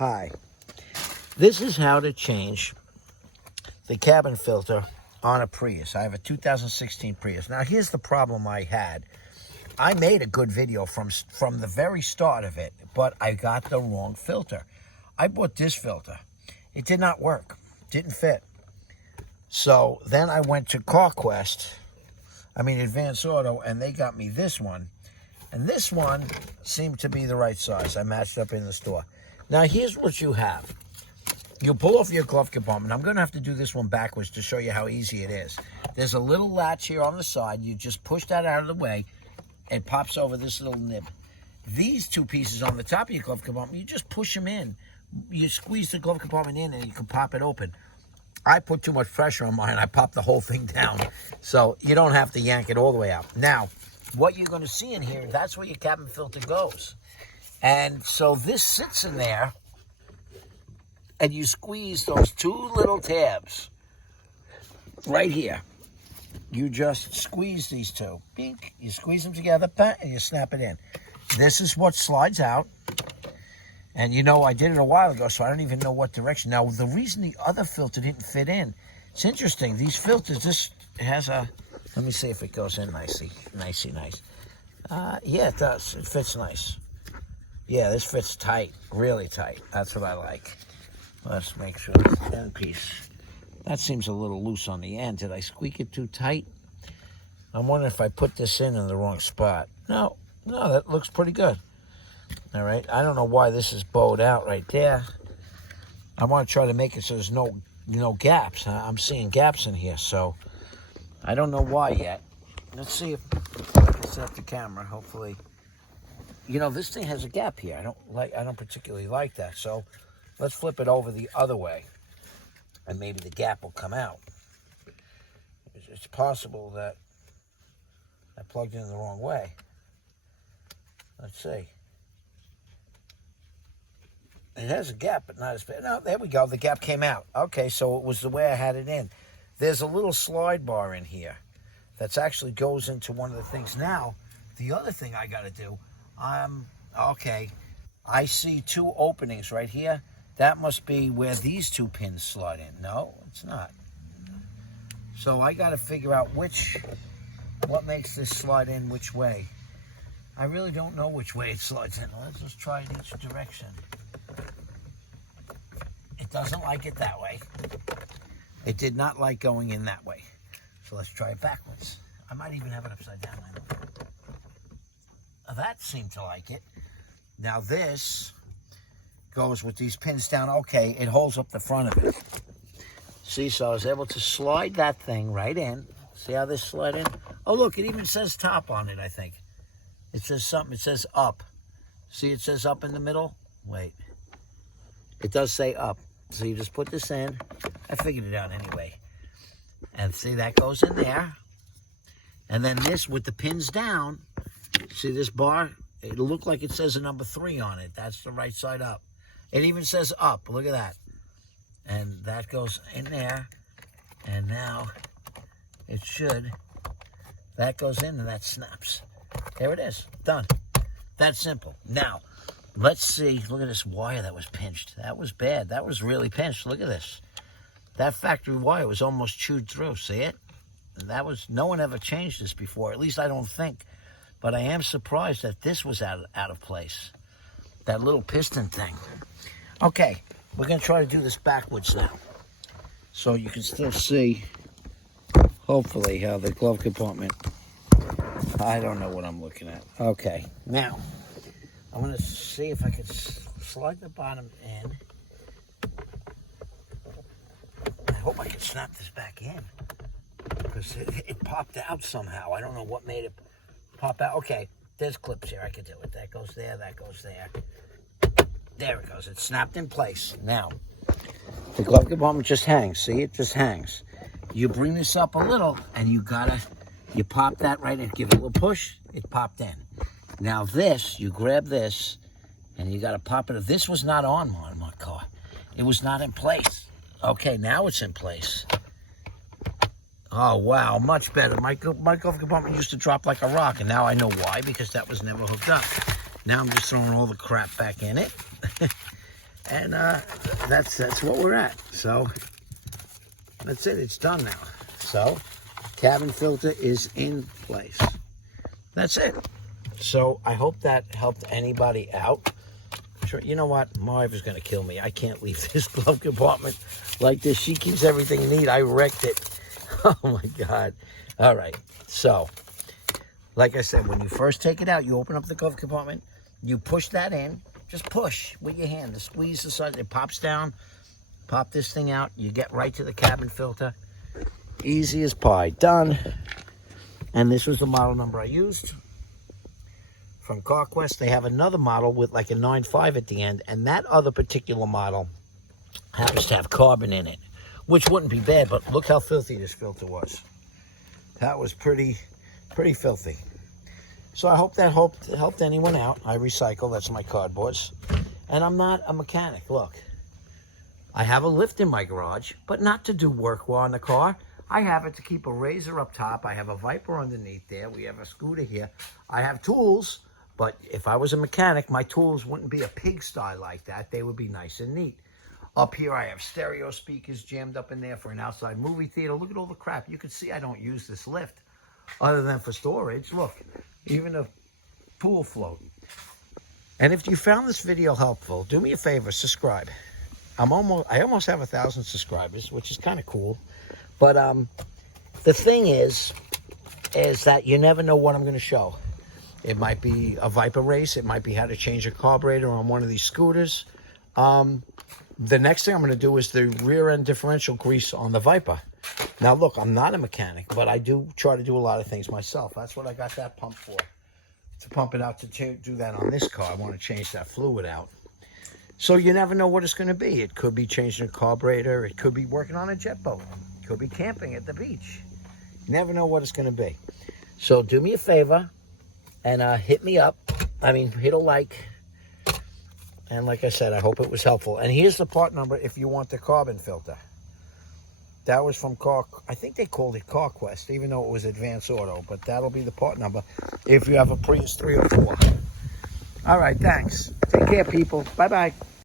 Hi, this is how to change the cabin filter on a Prius. I have a 2016 Prius. Now here's the problem I had. I made a good video from the very start of it, but I got the wrong filter. I bought this filter. It did not work, didn't fit. So then I went to Advance Auto, and they got me this one. And this one seemed to be the right size. I matched up in the store. Now here's what you have. You pull off your glove compartment. I'm going to have to do this one backwards to show you how easy it is. There's a little latch here on the side. You just push that out of the way. It pops over this little nib. These two pieces on the top of your glove compartment, you just push them in. You squeeze the glove compartment in and you can pop it open. I put too much pressure on mine. I popped the whole thing down. So you don't have to yank it all the way out. Now, what you're going to see in here, that's where your cabin filter goes. And so this sits in there, and you squeeze those two little tabs right here. You just squeeze these two. Bink. You squeeze them together, and you snap it in. This is what slides out. And you know, I did it a while ago, so I don't even know what direction. Now, the reason the other filter didn't fit in, it's interesting. These filters, this has a, let me see if it goes in nicely. Nice. Yeah, it does. It fits nice. Yeah, this fits tight, really tight. That's what I like. Let's make sure this end piece, that seems a little loose on the end. Did I squeak it too tight? I'm wondering if I put this in the wrong spot. No, that looks pretty good. All right, I don't know why this is bowed out right there. I want to try to make it so there's no gaps. I'm seeing gaps in here, so I don't know why yet. Let's see if I can set the camera, hopefully. You know, this thing has a gap here. I don't particularly like that. So let's flip it over the other way, and maybe the gap will come out. It's possible that I plugged it in the wrong way. Let's see. It has a gap, but not as bad. No, there we go. The gap came out. Okay, so it was the way I had it in. There's a little slide bar in here that actually goes into one of the things. Now, the other thing I got to do, okay, I see two openings right here. That must be where these two pins slide in. No, it's not. So I got to figure out what makes this slide in which way. I really don't know which way it slides in. Let's just try it each direction. It doesn't like it that way. It did not like going in that way. So let's try it backwards. I might even have it upside down. That seemed to like it. Now this goes with these pins down. Okay, it holds up the front of it. See, so I was able to slide that thing right in. See how this slid in? Oh, look, it even says top on it, I think. It says something. It says up. See, it says up in the middle? Wait. It does say up. So you just put this in. I figured it out anyway. And see, that goes in there. And then this with the pins down, see this bar? It'll look like it says a number 3 on it. That's the right side up. It even says up. Look at that. And that goes in there. And now it should. That goes in and that snaps. There it is. Done. That's simple. Now, let's see. Look at this wire that was pinched. That was bad. That was really pinched. Look at this. That factory wire was almost chewed through. See it? And that was, no one ever changed this before. At least I don't think. But I am surprised that this was out of place. That little piston thing. Okay, we're going to try to do this backwards now. So you can still see, hopefully, how the glove compartment, I don't know what I'm looking at. Okay, now, I'm going to see if I can slide the bottom in. I hope I can snap this back in. Because it popped out somehow. I don't know what made it pop out. Okay, there's clips here. I can do it. That goes there. That goes there. There it goes. It's snapped in place. Now, the glove compartment just hangs. See, it just hangs. You bring this up a little, and you pop that right in. Give it a little push. It popped in. Now this, you grab this, and you got to pop it. This was not on my car. It was not in place. Okay, now it's in place. Oh, wow, much better. My glove compartment used to drop like a rock, and now I know why, because that was never hooked up. Now I'm just throwing all the crap back in it. And that's what we're at. So that's it. It's done now. So cabin filter is in place. That's it. So I hope that helped anybody out. Sure. You know what? My wife is going to kill me. I can't leave this glove compartment like this. She keeps everything neat. I wrecked it. Oh, my God. All right. So, like I said, when you first take it out, you open up the glove compartment. You push that in. Just push with your hand. Squeeze the side. It pops down. Pop this thing out. You get right to the cabin filter. Easy as pie. Done. And this was the model number I used. From CarQuest, they have another model with like a 9.5 at the end, and that other particular model happens to have carbon in it, which wouldn't be bad, but look how filthy this filter was. That was pretty filthy. So I hope that helped anyone out. I recycle, that's my cardboards. And I'm not a mechanic. Look, I have a lift in my garage, but not to do work while on the car. I have it to keep a razor up top. I have a Viper underneath there. We have a scooter here. I have tools. But if I was a mechanic, my tools wouldn't be a pigsty like that. They would be nice and neat. Up here, I have stereo speakers jammed up in there for an outside movie theater. Look at all the crap. You can see I don't use this lift other than for storage. Look, even a pool float. And if you found this video helpful, do me a favor, subscribe. I almost have 1,000 subscribers, which is kind of cool. But the thing is that you never know what I'm going to show. It might be a Viper race. It might be how to change a carburetor on one of these scooters. The next thing I'm going to do is the rear end differential grease on the Viper. Now, look, I'm not a mechanic, but I do try to do a lot of things myself. That's what I got that pump for, to pump it out to do that on this car. I want to change that fluid out. So you never know what it's going to be. It could be changing a carburetor. It could be working on a jet boat. It could be camping at the beach. You never know what it's going to be. So do me a favor. And hit me up. Hit a like. And like I said, I hope it was helpful. And here's the part number if you want the carbon filter. That was from I think they called it CarQuest, even though it was Advanced Auto. But that'll be the part number if you have a Prius 3 or 4. All right, thanks. Take care, people. Bye-bye.